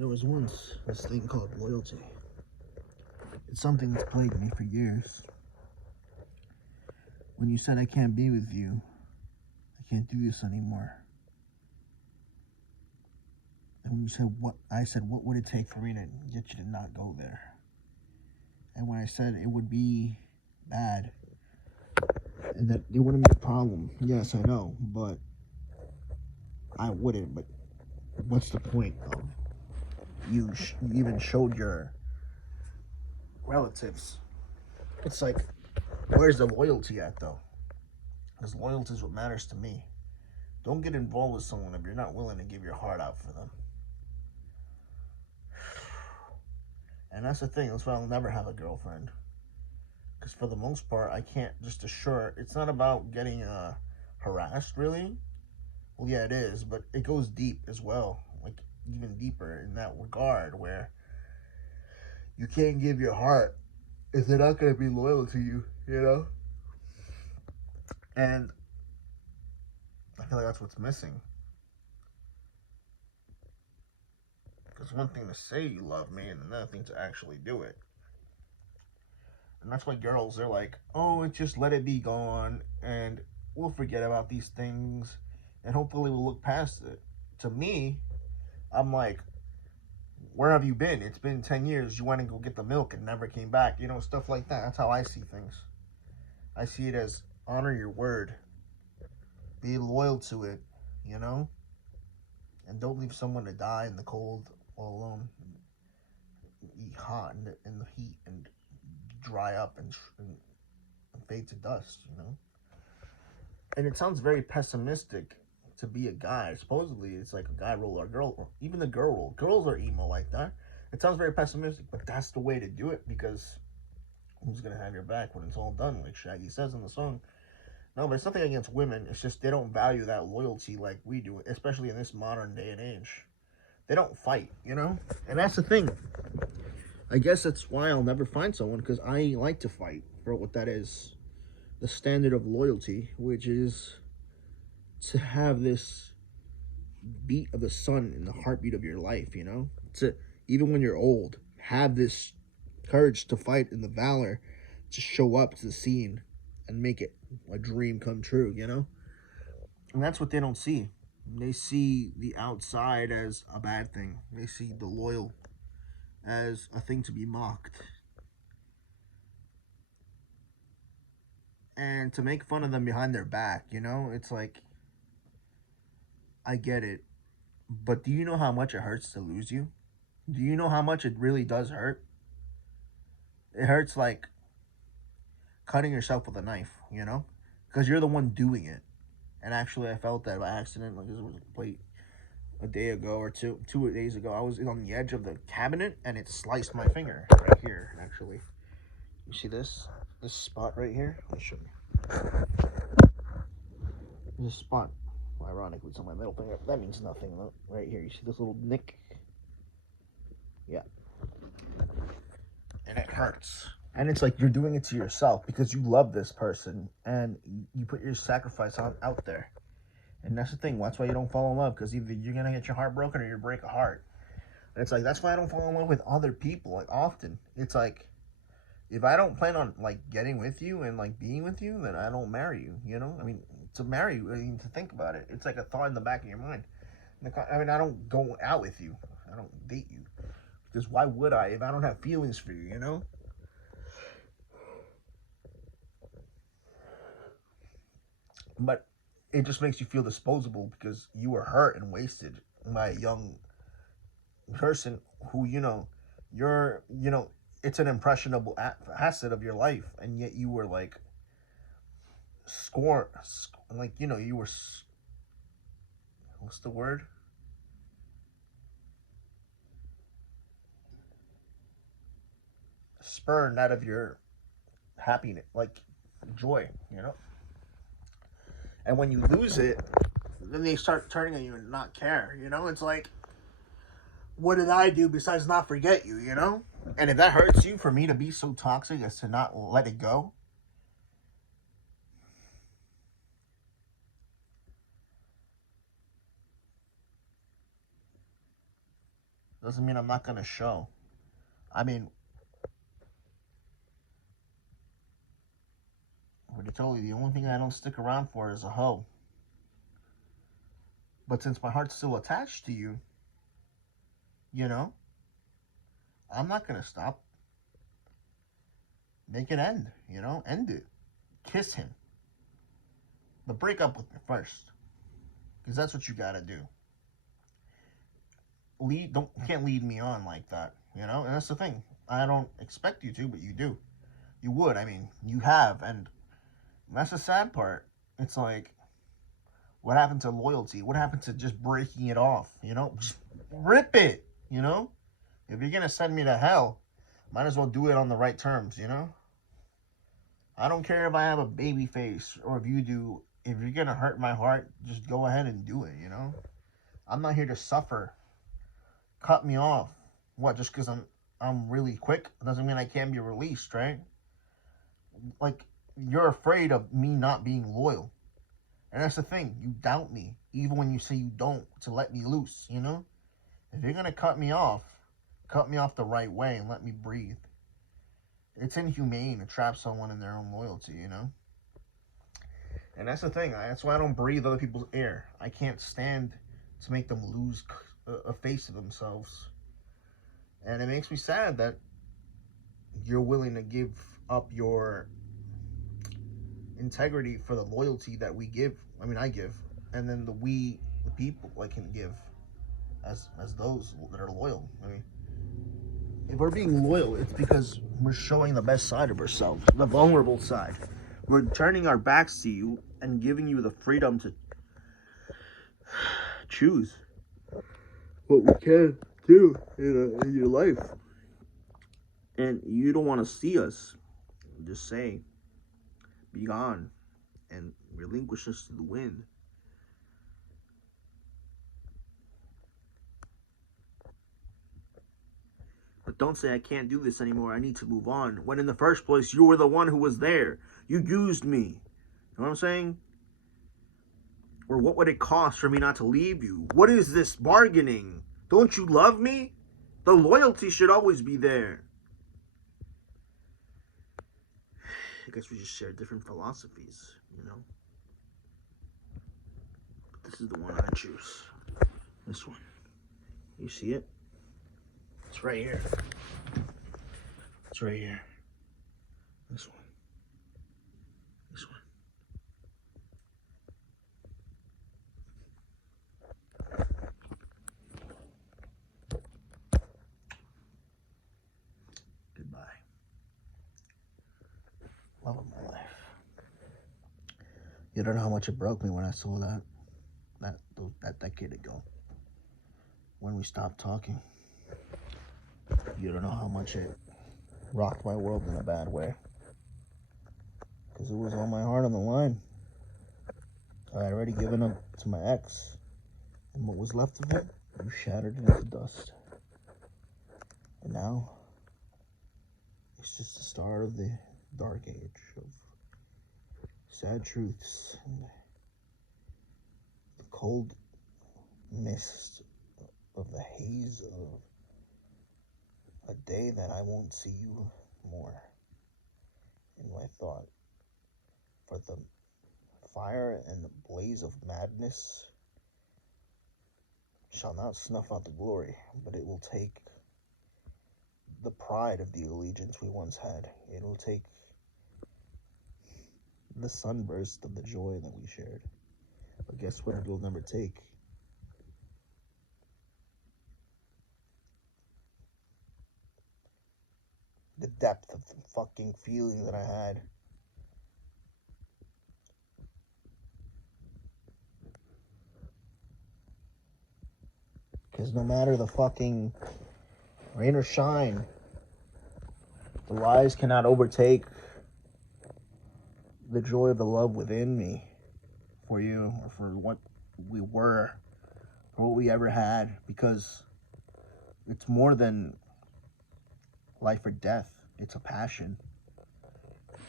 There was once this thing called loyalty. It's something that's plagued me for years. When you said I can't be with you, I can't do this anymore. And when you said what I said what would it take for me to get you to not go there? And when I said it would be bad and that it wouldn't be a problem, yes, I know, but I wouldn't. But what's the point of you even showed your relatives? It's like, where's the loyalty at though? Because loyalty is what matters to me. Don't get involved with someone if you're not willing to give your heart out for them. And that's the thing. That's why I'll never have a girlfriend. Because for the most part, I can't just assure. It's not about getting harassed, really. Well, yeah, it is, but it goes deep as well. Like, even deeper in that regard, where you can't give your heart if they're not going to be loyal to you, you know? And I feel like that's what's missing. Because one thing to say you love me, and another thing to actually do it. And that's why girls, they're like, oh, just let it be gone, and we'll forget about these things, and hopefully we'll look past it. To me, I'm like, where have you been? It's been 10 years. You went and go get the milk and never came back. You know, stuff like that. That's how I see things. I see it as honor your word, be loyal to it, you know, and don't leave someone to die in the cold all alone, eat hot in the heat and dry up and fade to dust, you know. And it sounds very pessimistic to be a guy. Supposedly, it's like a guy role or a girl, or even the girl role. Girls are emo like that. It sounds very pessimistic, but that's the way to do it because who's gonna have your back when it's all done? Like Shaggy says in the song. No, but it's nothing against women. It's just they don't value that loyalty like we do, especially in this modern day and age. They don't fight, you know? And that's the thing. I guess that's why I'll never find someone because I like to fight for what that is. The standard of loyalty, which is to have this beat of the sun in the heartbeat of your life, you know? To, even when you're old, have this courage to fight and the valor to show up to the scene and make it a dream come true, you know? And that's what they don't see. They see the outside as a bad thing. They see the loyal as a thing to be mocked. And to make fun of them behind their back, you know? It's like, I get it. But do you know how much it hurts to lose you? Do you know how much it really does hurt? It hurts like cutting yourself with a knife, you know? Because you're the one doing it. And actually, I felt that by accident. Like, this was late a day ago or 2 days ago. I was on the edge of the cabinet and it sliced my finger right here, actually. You see this? This spot right here? Let me show you. This spot, ironically, it's on my middle finger. That means nothing. Look, right here. You see this little nick? Yeah. And it hurts. And it's like you're doing it to yourself because you love this person and you put your sacrifice out there. And that's the thing. That's why you don't fall in love because either you're going to get your heart broken or you break a heart. And it's like, that's why I don't fall in love with other people. Like, often. It's like, if I don't plan on, like, getting with you and, like, being with you, then I don't marry you, you know? I mean, to marry you, I mean, to think about it. It's like a thought in the back of your mind. I mean, I don't go out with you. I don't date you. Because why would I if I don't have feelings for you, you know? But it just makes you feel disposable because you were hurt and wasted by a young person who, you know, it's an impressionable asset of your life, and yet you were like like, you know, you were, what's the word? Spurned out of your happiness, like joy, you know? And when you lose it, then they start turning on you and not care, you know? It's like, what did I do besides not forget you, you know? And if that hurts you for me to be so toxic as to not let it go, Doesn't mean I'm not going to show. I mean, what I told you, the only thing I don't stick around for is a hoe. But since my heart's still attached to you, you know, I'm not going to stop. Make it end, you know, end it. Kiss him. But break up with me first. Because that's what you got to do. Can't lead me on like that, you know? And that's the thing. I don't expect you to, but you do. You would. I mean, you have. And that's the sad part. It's like, what happened to loyalty? What happened to just breaking it off? You know, just rip it. You know, if you're gonna send me to hell, might as well do it on the right terms. You know, I don't care if I have a baby face or if you do. If you're gonna hurt my heart, just go ahead and do it. You know, I'm not here to suffer. Cut me off. What? Just because I'm really quick doesn't mean I can't be released, right? Like, you're afraid of me not being loyal. And that's the thing. You doubt me, even when you say you don't, to let me loose, you know? If you're going to cut me off the right way and let me breathe. It's inhumane to trap someone in their own loyalty, you know? And that's the thing. That's why I don't breathe other people's air. I can't stand to make them lose a face of themselves. And it makes me sad that you're willing to give up your integrity for the loyalty that we give. I mean, I give, and then the people, I can give as those that are loyal. I mean, if we're being loyal, it's because we're showing the best side of ourselves, the vulnerable side. We're turning our backs to you and giving you the freedom to choose what we can do in your life. And you don't want to see us just say, be gone, and relinquish us to the wind. But don't say I can't do this anymore, I need to move on, when in the first place you were the one who was there. You used me. You know what I'm saying? Or what would it cost for me not to leave you? What is this bargaining? Don't you love me? The loyalty should always be there. I guess we just share different philosophies, you know? But this is the one I choose. This one. You see it? It's right here. It's right here. This one. This one. Goodbye. Love of my life. You don't know how much it broke me when I saw that decade ago. When we stopped talking. You don't know how much it rocked my world in a bad way. Because it was all my heart on the line. I had already given up to my ex. And what was left of it, you shattered it into dust. And now, it's just the start of the dark age of sad truths and the cold mist of the haze of a day that I won't see you more in my thought. For the fire and the blaze of madness shall not snuff out the glory, but it will take the pride of the allegiance we once had. It will take the sunburst of the joy that we shared. But guess what it will never take? The depth of the fucking feeling that I had. Because no matter the fucking rain or shine, the lies cannot overtake the joy of the love within me for you, or for what we were, or what we ever had, because it's more than life or death. It's a passion.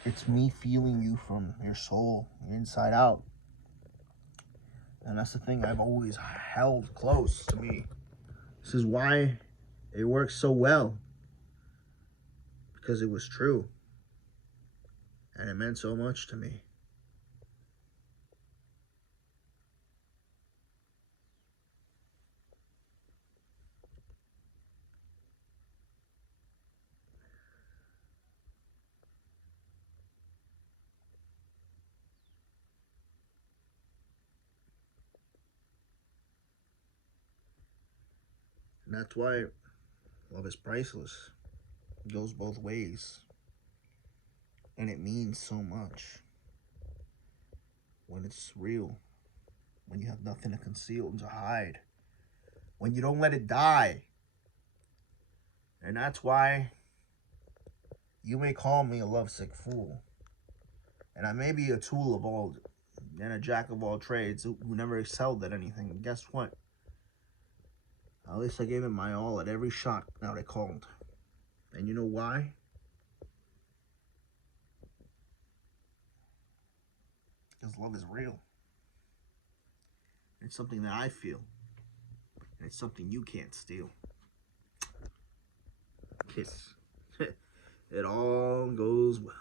It's me feeling you from your soul, your inside out. And that's the thing I've always held close to me. This is why It worked so well because it was true. And it meant so much to me. And that's why love is priceless. It goes both ways. And it means so much when it's real, when you have nothing to conceal and to hide, when you don't let it die. And that's why you may call me a lovesick fool. And I may be a tool of all and a jack of all trades who never excelled at anything. And guess what? At least I gave it my all at every shot that I called. And you know why? Because love is real. It's something that I feel. And it's something you can't steal. Kiss. It all goes well.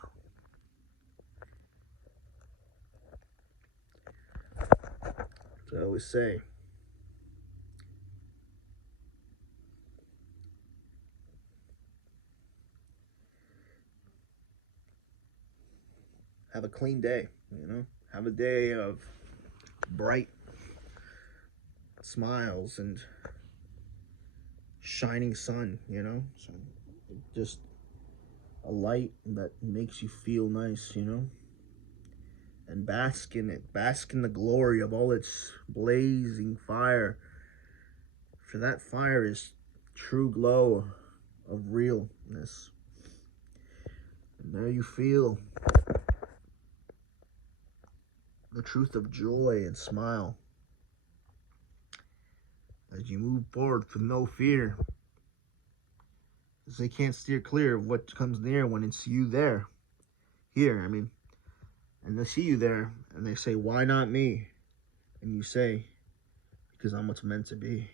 So I always say, have a clean day, have a day of bright smiles and shining sun, so just a light that makes you feel nice, and bask in it, bask in the glory of all its blazing fire, for that fire is true glow of realness. And there you feel the truth of joy and smile as you move forward with no fear, because they can't steer clear of what comes near when it's you there. And they see you there and they say, why not me? And you say, because I'm what's meant to be.